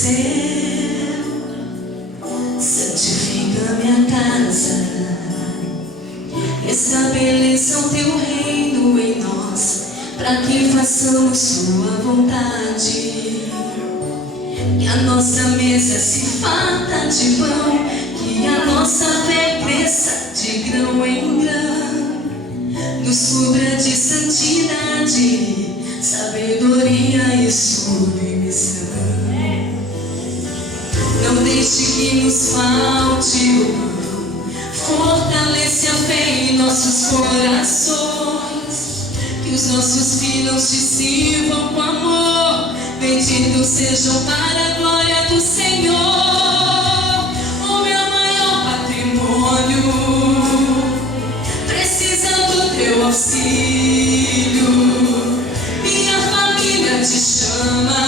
céu, santifica minha casa, estabeleça o teu reino em nós, para que façamos sua vontade. Que a nossa mesa se farta de pão, que a nossa fé cresça de grão em grão, nos cubra de santidade, sabedoria e submissão. Não deixe que nos falte o pão, fortalece a fé em nossos corações, que os nossos filhos te sirvam com amor, benditos sejam para a glória do Senhor. O meu maior patrimônio precisa do teu auxílio, minha família te chama,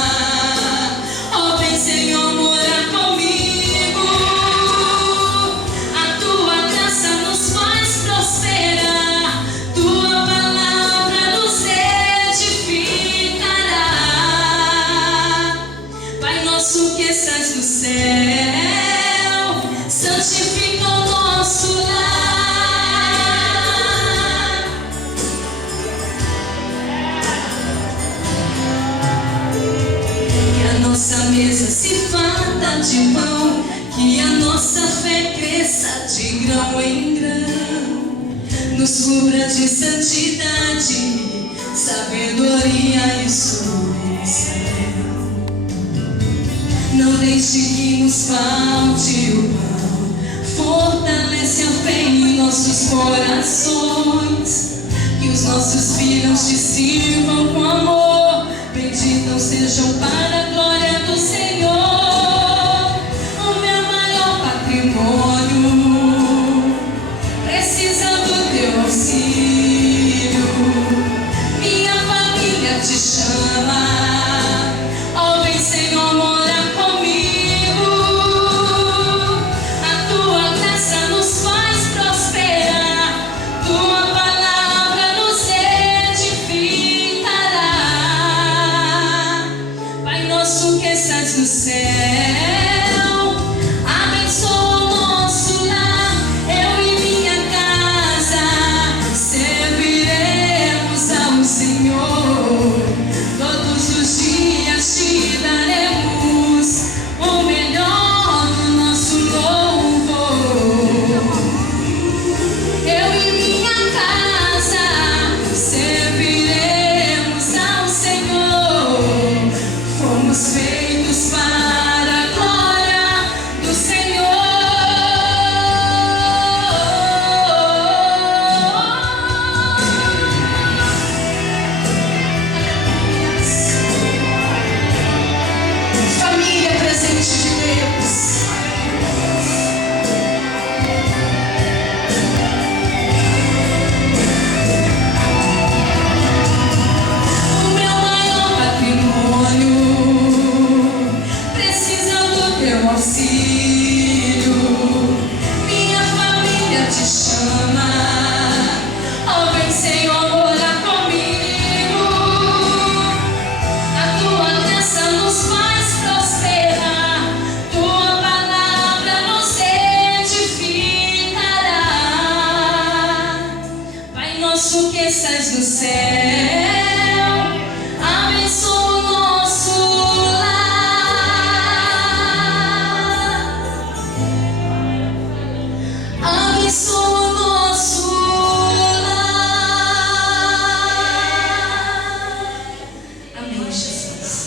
ó vem Senhor morar comigo. A tua graça nos faz prosperar, tua palavra nos edificará. Pai nosso que estás no céu, santifica o nosso lar. Nossa mesa se farta de pão, que a nossa fé cresça de grão em grão, nos cubra de santidade, sabedoria e submissão. Não deixe que nos falte o pão, fortalece a fé em nossos corações, que os nossos filhos te sirvam com amor, benditos sejam para a glória do Senhor. O meu maior patrimônio precisa do teu auxílio, minha família te chama, ó vem Senhor morar comigo. A tua graça nos faz prosperar, tua palavra nos edificará. Pai nosso que estás no céu, abençoa o nosso lar. Eu e minha casa serviremos ao Senhor. Todos os dias te daremos o melhor do nosso louvor. Eu e minha casa serviremos ao Senhor. Fomos feitos para a glória do Senhor. Família, presente de Deus. O meu maior patrimônio precisa do teu auxílio, minha família te chama, ó vem Senhor morar comigo. A tua graça nos faz prosperar, tua palavra nos edificará. Pai nosso que estás no céu,